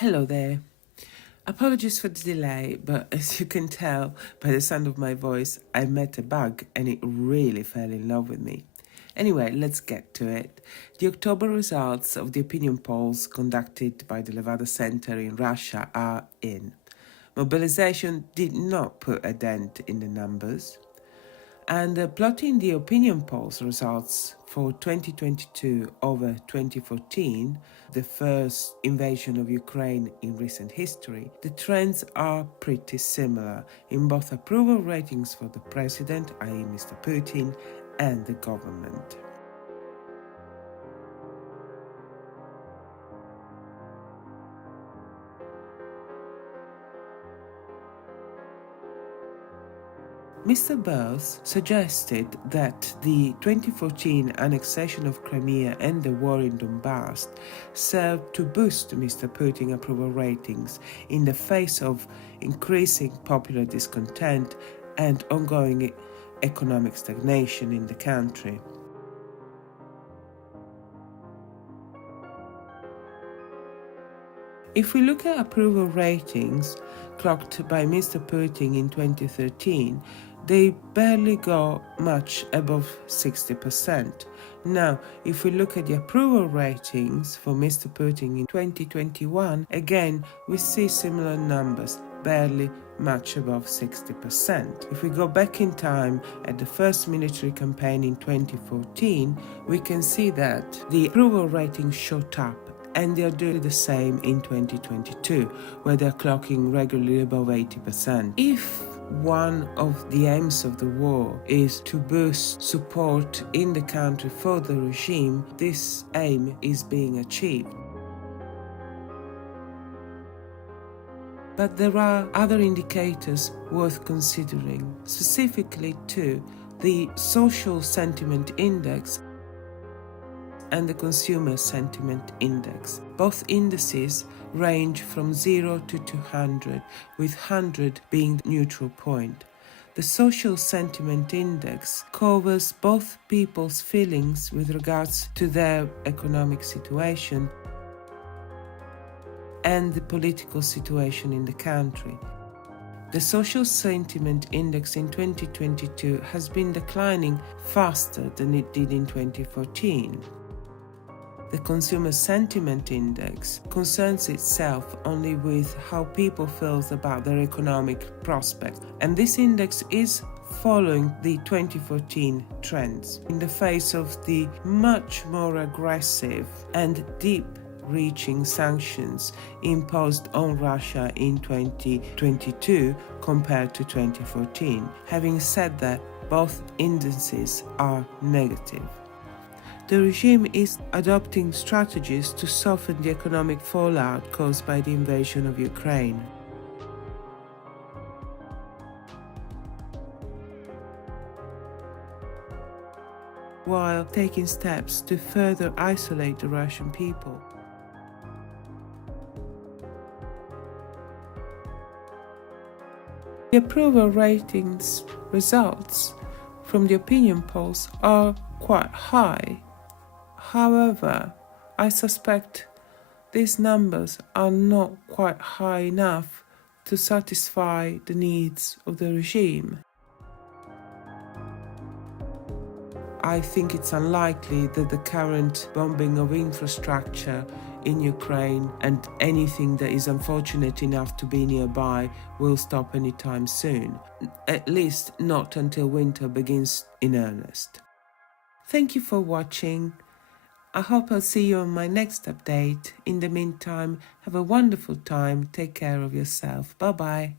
Hello there. Apologies for the delay, but as you can tell by the sound of my voice, I met a bug and it really fell in love with me. Anyway, let's get to it. The October results of the opinion polls conducted by the Levada Center in Russia are in. Mobilization did not put a dent in the numbers. And plotting the opinion polls results for 2022 over 2014, the first invasion of Ukraine in recent history, the trends are pretty similar in both approval ratings for the president, i.e. Mr. Putin, and the government. Mr. Burns suggested that the 2014 annexation of Crimea and the war in Donbass served to boost Mr. Putin's approval ratings in the face of increasing popular discontent and ongoing economic stagnation in the country. If we look at approval ratings clocked by Mr. Putin in 2013, they barely go much above 60%. Now, if we look at the approval ratings for Mr. Putin in 2021, again, we see similar numbers, barely much above 60%. If we go back in time at the first military campaign in 2014, we can see that the approval ratings shot up, and they are doing the same in 2022, where they're clocking regularly above 80%. If one of the aims of the war is to boost support in the country for the regime, this aim is being achieved. But there are other indicators worth considering, specifically to the social sentiment index and the consumer sentiment index. Both indices range from 0 to 200, with 100 being the neutral point. The social sentiment index covers both people's feelings with regards to their economic situation and the political situation in the country. The social sentiment index in 2022 has been declining faster than it did in 2014. The Consumer Sentiment Index concerns itself only with how people feel about their economic prospects, and this index is following the 2014 trends in the face of the much more aggressive and deep-reaching sanctions imposed on Russia in 2022 compared to 2014. Having said that, both indices are negative. The regime is adopting strategies to soften the economic fallout caused by the invasion of Ukraine. While taking steps to further isolate the Russian people. The approval ratings results from the opinion polls are quite high. However, I suspect these numbers are not quite high enough to satisfy the needs of the regime. I think it's unlikely that the current bombing of infrastructure in Ukraine and anything that is unfortunate enough to be nearby will stop anytime soon, at least not until winter begins in earnest. Thank you for watching. I hope I'll see you on my next update. In the meantime, have a wonderful time. Take care of yourself. Bye-bye.